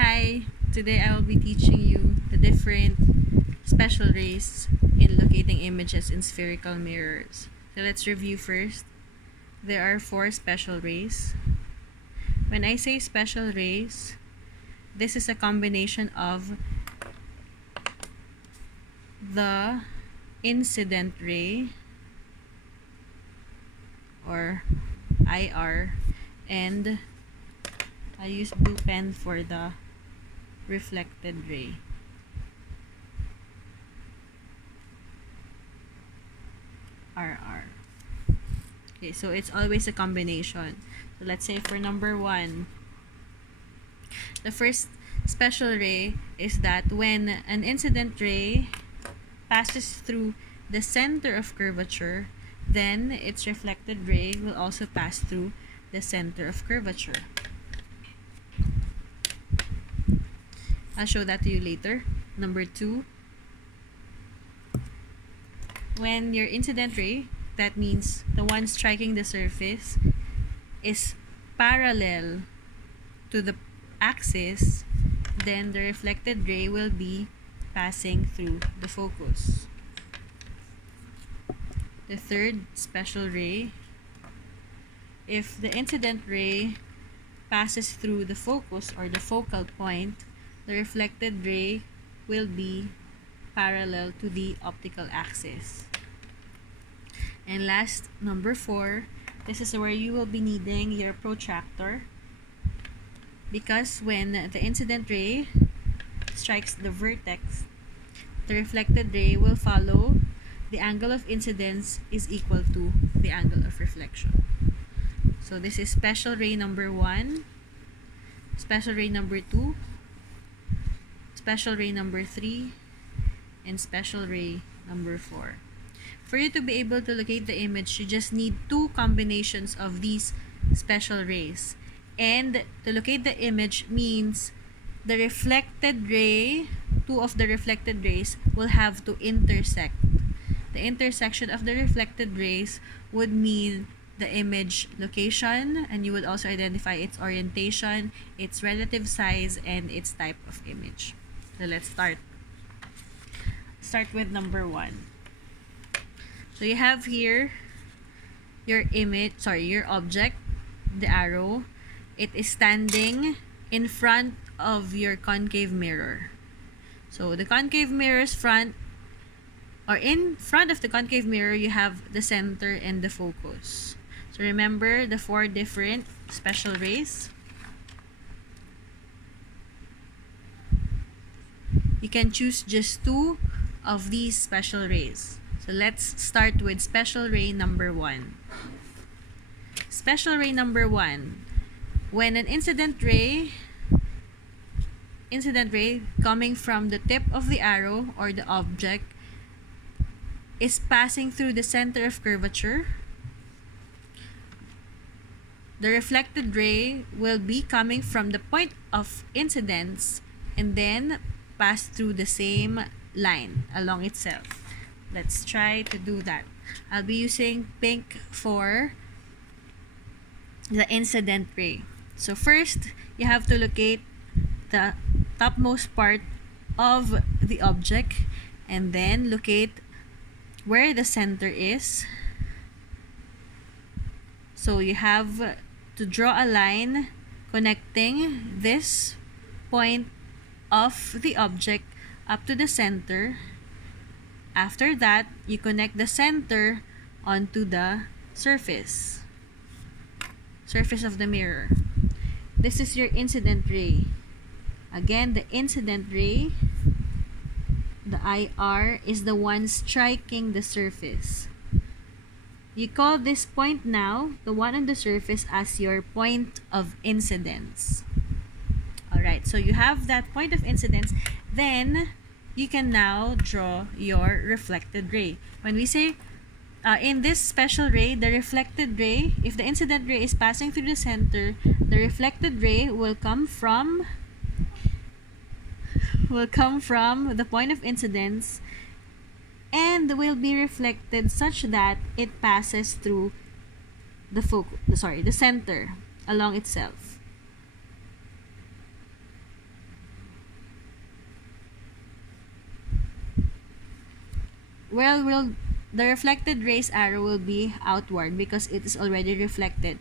Hi, today I will be teaching you the different special rays in locating images in spherical mirrors. So let's review first. There are 4 special rays. When I say special rays, this is a combination of the incident ray or IR and I use blue pen for the reflected ray. RR. Okay, so it's always a combination. So let's say for number 1, the first special ray is that when an incident ray passes through the center of curvature, then its reflected ray will also pass through the center of curvature. I'll show that to you later. Number 2, when your incident ray, that means the one striking the surface, is parallel to the axis, then the reflected ray will be passing through the focus. The third special ray, if the incident ray passes through the focus or the focal point, the reflected ray will be parallel to the optical axis. And last, number 4, this is where you will be needing your protractor, because when the incident ray strikes the vertex, the reflected ray will follow the angle of incidence is equal to the angle of reflection. So this is special ray number 1, special ray number 2, special ray number 3, and special ray number 4. For you to be able to locate the image, you just need 2 combinations of these special rays. And to locate the image means the reflected ray, 2 of the reflected rays will have to intersect. The intersection of the reflected rays would mean the image location, and you would also identify its orientation, its relative size, and its type of image. So let's start. Start with number 1. So you have here your your object, the arrow. It is standing in front of your concave mirror. So the concave mirror's front, or in front of the concave mirror, you have the center and the focus. So remember the 4 different special rays. You can choose just 2 of these special rays. So let's start with special ray number 1. Special ray number 1. When an incident ray coming from the tip of the arrow or the object is passing through the center of curvature, the reflected ray will be coming from the point of incidence and then pass through the same line along itself. Let's try to do that. I'll be using pink for the incident ray. So first, you have to locate the topmost part of the object and then locate where the center is. So you have to draw a line connecting this point of the object up to the center. After that, you connect the center onto the surface of the mirror. This is your incident ray. Again, the incident ray, the IR, is the one striking the surface. You call this point now, the one on the surface, as your point of incidence. Alright, so you have that point of incidence. Then you can now draw your reflected ray. When we say in this special ray, the reflected ray, if the incident ray is passing through the center, the reflected ray will come from the point of incidence and will be reflected such that it passes through the center along itself. will the reflected rays arrow will be outward because it is already reflected.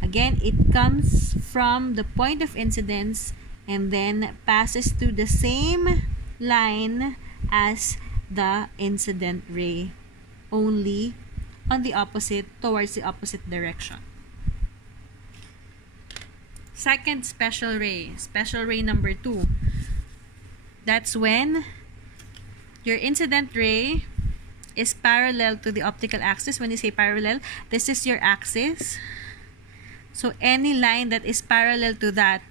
Again, it comes from the point of incidence and then passes through the same line as the incident ray, only on the opposite, towards the opposite direction. Second special ray number 2. That's when your incident ray is parallel to the optical axis. When you say parallel, this is your axis. So any line that is parallel to that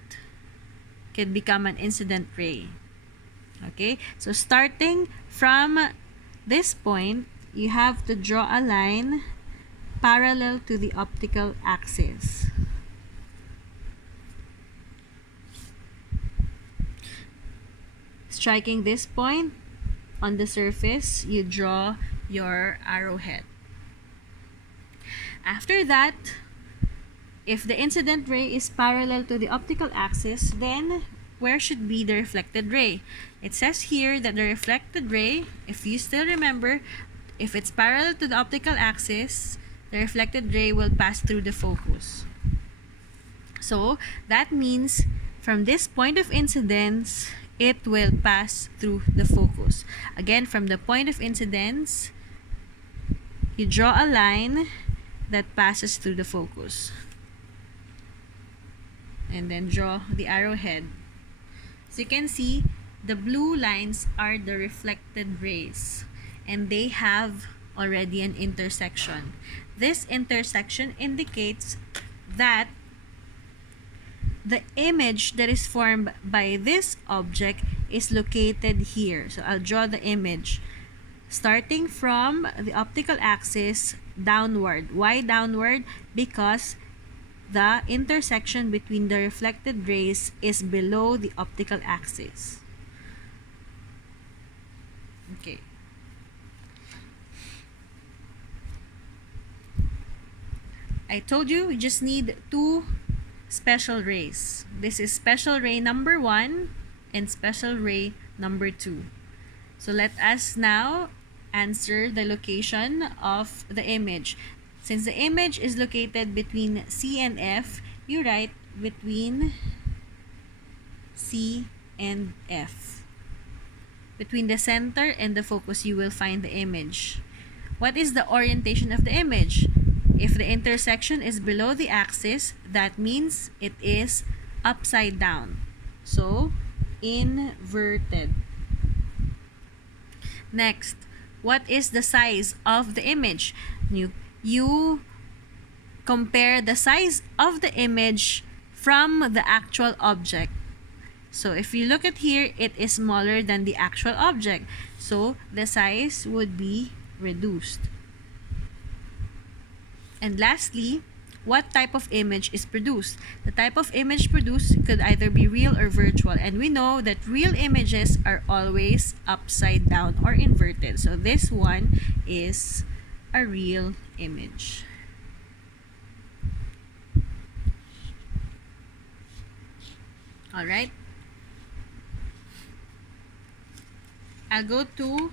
can become an incident ray. Okay? So starting from this point, you have to draw a line parallel to the optical axis. Striking this point on the surface, you draw your arrowhead. After that, if the incident ray is parallel to the optical axis, then where should be the reflected ray? It says here that the reflected ray, if you still remember, if it's parallel to the optical axis, the reflected ray will pass through the focus. So that means from this point of incidence, it will pass through the focus. Again, from the point of incidence, you draw a line that passes through the focus. And then draw the arrowhead. So you can see the blue lines are the reflected rays, and they have already an intersection. This intersection indicates that the image that is formed by this object is located here. So I'll draw the image starting from the optical axis downward. Why downward? Because the intersection between the reflected rays is below the optical axis. Okay. I told you we just need 2 special rays. This is special ray number 1 and special ray number 2. So let us now answer the location of the image. Since the image is located between C and F, you write between C and F. Between the center and the focus, you will find the image. What is the orientation of the image? If the intersection is below the axis, that means it is upside down. So, inverted. Next, what is the size of the image? You compare the size of the image from the actual object. So if you look at here, it is smaller than the actual object. So the size would be reduced. And lastly, what type of image is produced? The type of image produced could either be real or virtual. And we know that real images are always upside down or inverted. So this one is a real image. All right. I'll go to